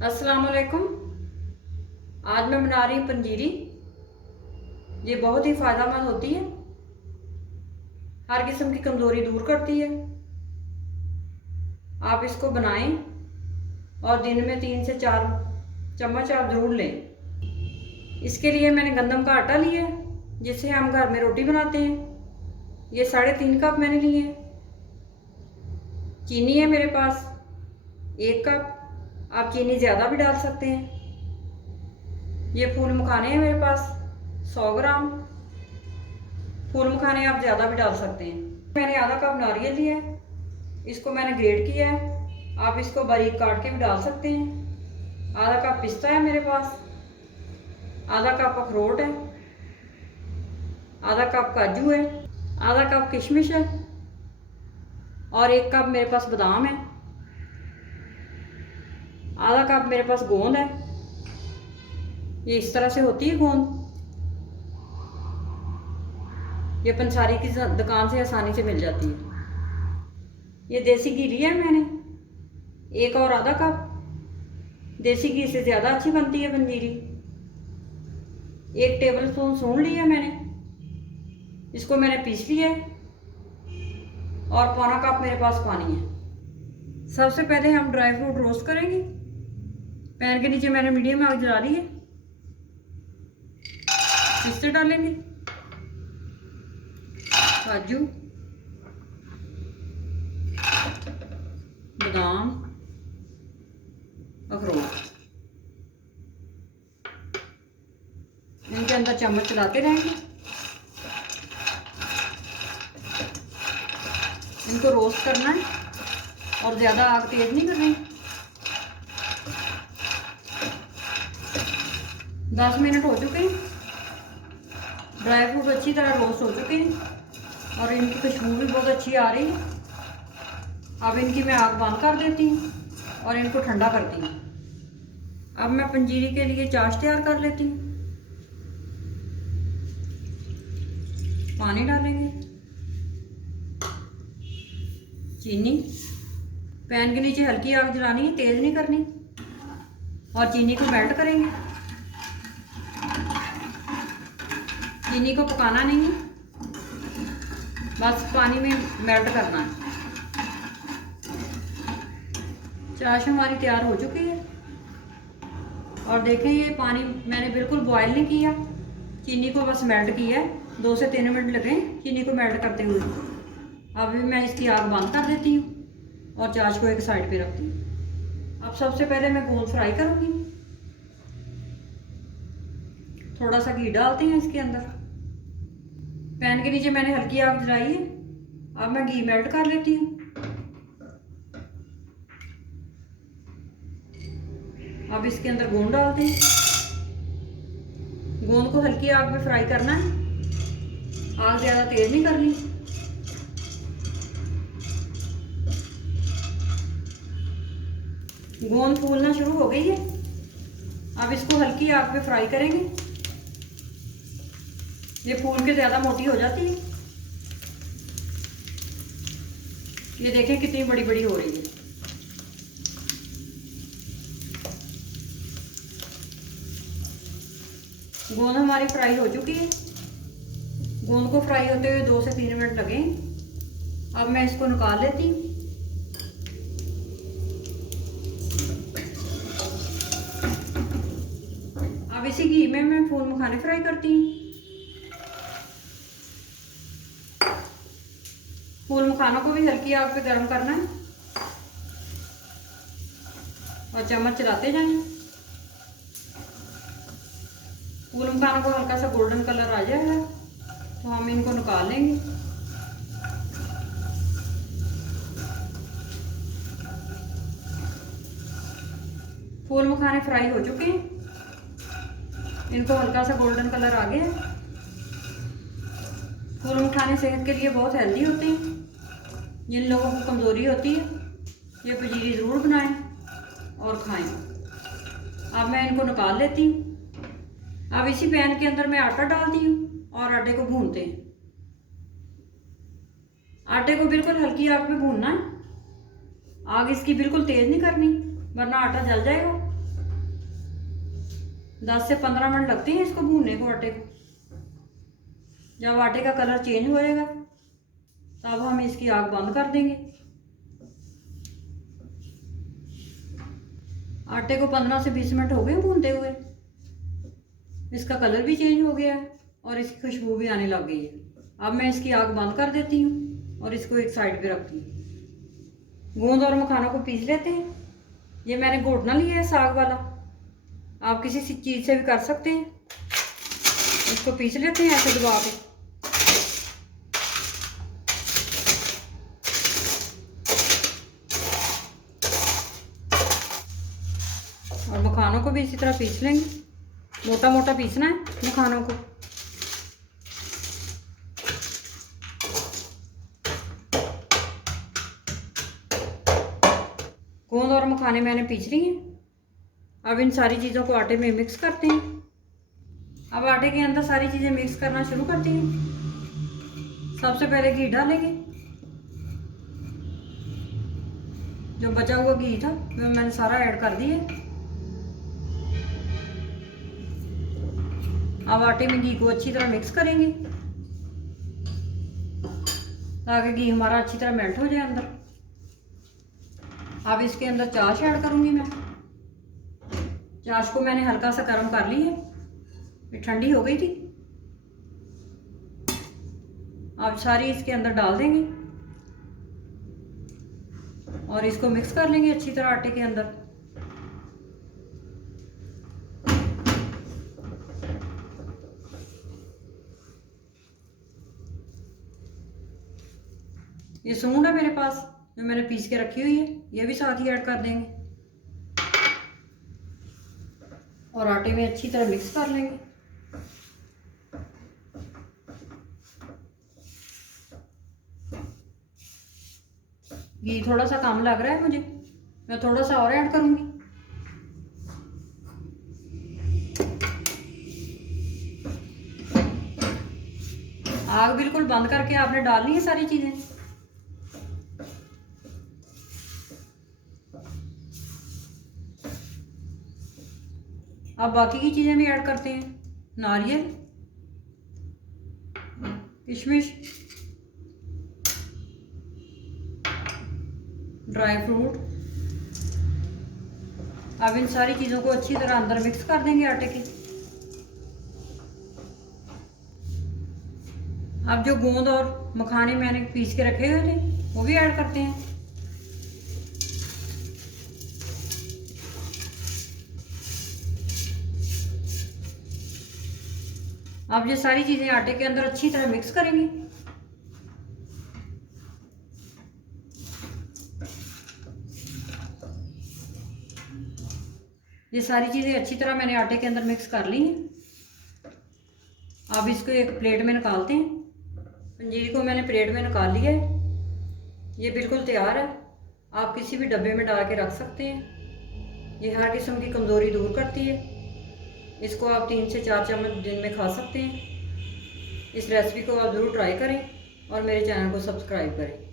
अस्सलाम वालेकुम। आज मैं बना रही हूँ पंजीरी। ये बहुत ही फ़ायदेमंद होती है, हर किस्म की कमज़ोरी दूर करती है। आप इसको बनाएं और दिन में 3 से 4 चम्मच आप ज़रूर लें। इसके लिए मैंने गंदम का आटा लिया है, जिससे हम घर में रोटी बनाते हैं। ये 3.5 कप मैंने लिए हैं। चीनी है मेरे पास 1 कप, आप चीनी ज़्यादा भी डाल सकते हैं। ये फूल मखाने हैं मेरे पास 100 ग्राम। फूल मखाने आप ज़्यादा भी डाल सकते हैं। मैंने आधा कप नारियल लिया है, इसको मैंने ग्रेट किया है। आप इसको बारीक काट के भी डाल सकते हैं। आधा कप पिस्ता है मेरे पास, आधा कप अखरोट है, आधा कप काजू है, आधा कप किशमिश है और 1 कप मेरे पास बादाम है। आधा कप मेरे पास गोंद है। ये इस तरह से होती है गोंद। ये पंसारी की दुकान से आसानी से मिल जाती है। ये देसी घी लिया है मैंने 1 और आधा कप। देसी घी से ज़्यादा अच्छी बनती है पंजीरी। 1 टेबल स्पून सूंड लिया मैंने, इसको मैंने पीस लिया है और पौना कप मेरे पास पानी है। सबसे पहले हम ड्राई फ्रूट रोस्ट करेंगे। पैन के नीचे मैंने मीडियम आग जला ली है। पिस्ते डालेंगे, काजू, बादाम, अखरोट। इनके अंदर चम्मच चलाते रहेंगे। इनको रोस्ट करना है और ज़्यादा आग तेज नहीं करनी। 10 मिनट हो चुके हैं। ड्राई फ्रूट अच्छी तरह रोस्ट हो चुके हैं और इनकी खुशबू भी बहुत अच्छी आ रही है। अब इनकी मैं आग बंद कर देती हूँ और इनको ठंडा करती हूँ। अब मैं पंजीरी के लिए चाश तैयार कर लेती हूँ। पानी डालेंगे, चीनी, पैन के नीचे हल्की आग जलानी है, तेज़ नहीं करनी, और चीनी को मेल्ट करेंगे। चीनी को पकाना नहीं है, बस पानी में मेल्ट करना है। चाश हमारी तैयार हो चुकी है और देखें ये पानी मैंने बिल्कुल बॉयल नहीं किया, चीनी को बस मेल्ट किया है। 2 से 3 मिनट लगे चीनी को मेल्ट करते हुए। अब मैं इसकी आग बंद कर देती हूँ और चाश को एक साइड पे रखती हूँ। अब सबसे पहले मैं गोल फ्राई करूँगी। थोड़ा सा घी डालते हैं इसके अंदर। पैन के नीचे मैंने हल्की आग जलाई है। अब मैं घी मेल्ट कर लेती हूँ। अब इसके अंदर गोंद डालते हैं। गोंद को हल्की आग पे फ्राई करना है, आग ज़्यादा तेज नहीं करनी। गोंद फूलना शुरू हो गई है। अब इसको हल्की आग पे फ्राई करेंगे। ये फूल के ज़्यादा मोटी हो जाती है। ये देखें कितनी बड़ी बड़ी हो रही है। गोंद हमारी फ्राई हो चुकी है। गोंद को फ्राई होते हुए 2 से 3 मिनट लगे। अब मैं इसको निकाल लेती हूँ। अब इसी घी में मैं फूल मखाने फ्राई करती हूँ। फूल मखानों को भी हल्की आग पे गर्म करना है और चम्मच चलाते जाएं। फूल मखानों को हल्का सा गोल्डन कलर आ जाएगा तो हम इनको निकाल लेंगे। फूल मखाने फ्राई हो चुके हैं। इनको हल्का सा गोल्डन कलर आ गया है। फूल मखाने सेहत के लिए बहुत हेल्दी होते हैं। जिन लोगों को कमज़ोरी होती है ये पंजीरी ज़रूर बनाएं और खाएं। अब मैं इनको निकाल लेती हूँ। अब इसी पैन के अंदर मैं आटा डालती हूँ और आटे को भूनते हैं। आटे को बिल्कुल हल्की आग पे भूनना है। आग इसकी बिल्कुल तेज़ नहीं करनी, वरना आटा जल जाएगा। 10 से 15 मिनट लगते हैं इसको भूनने को, आटे को। जब आटे का कलर चेंज हो जाएगा तब हम इसकी आग बंद कर देंगे। आटे को 15 से 20 मिनट हो गए भूनते हुए। इसका कलर भी चेंज हो गया है और इसकी खुशबू भी आने लग गई है। अब मैं इसकी आग बंद कर देती हूँ और इसको एक साइड पे रखती हूँ। गोंद और मखानों को पीस लेते हैं। ये मैंने घोटना लिया है साग वाला, आप किसी चीज़ से भी कर सकते हैं। इसको पीस लेते हैं ऐसे दबा के। और मखानों को भी इसी तरह पीस लेंगे, मोटा मोटा पीसना है मखानों को। गोंद और मखाने मैंने पीस ली हैं। अब इन सारी चीज़ों को आटे में मिक्स करते हैं। अब आटे के अंदर सारी चीज़ें मिक्स करना शुरू करती हैं। सबसे पहले घी डालेंगे। जो बचा हुआ घी था वो मैंने सारा ऐड कर दिया। अब आटे में घी को अच्छी तरह मिक्स करेंगे ताकि घी हमारा अच्छी तरह मेल्ट हो जाए अंदर। अब इसके अंदर छाछ ऐड करूंगी मैं। छाछ को मैंने हल्का सा गर्म कर ली है, ये ठंडी हो गई थी। अब सारी इसके अंदर डाल देंगे और इसको मिक्स कर लेंगे अच्छी तरह आटे के अंदर। ये सूंड है मेरे पास जो मैंने पीस के रखी हुई है, ये भी साथ ही ऐड कर देंगे और आटे में अच्छी तरह मिक्स कर लेंगे। घी थोड़ा सा कम लग रहा है मुझे, मैं थोड़ा सा और ऐड करूंगी। आग बिल्कुल बंद करके आपने डालनी है सारी चीजें। अब बाकी की चीजें भी ऐड करते हैं। नारियल, किशमिश, ड्राई फ्रूट। अब इन सारी चीज़ों को अच्छी तरह अंदर मिक्स कर देंगे आटे के। अब जो गोंद और मखाने मैंने पीस के रखे हुए थे वो भी ऐड करते हैं। अब ये सारी चीज़ें आटे के अंदर अच्छी तरह मिक्स करेंगे। ये सारी चीज़ें अच्छी तरह मैंने आटे के अंदर मिक्स कर ली हैं। अब इसको एक प्लेट में निकालते हैं। पंजीरी को मैंने प्लेट में निकाल लिया है, ये बिल्कुल तैयार है। आप किसी भी डब्बे में डाल के रख सकते हैं। ये हर किस्म की कमज़ोरी दूर करती है। इसको आप 3 से 4 चम्मच दिन में खा सकते हैं। इस रेसिपी को आप ज़रूर ट्राई करें और मेरे चैनल को सब्सक्राइब करें।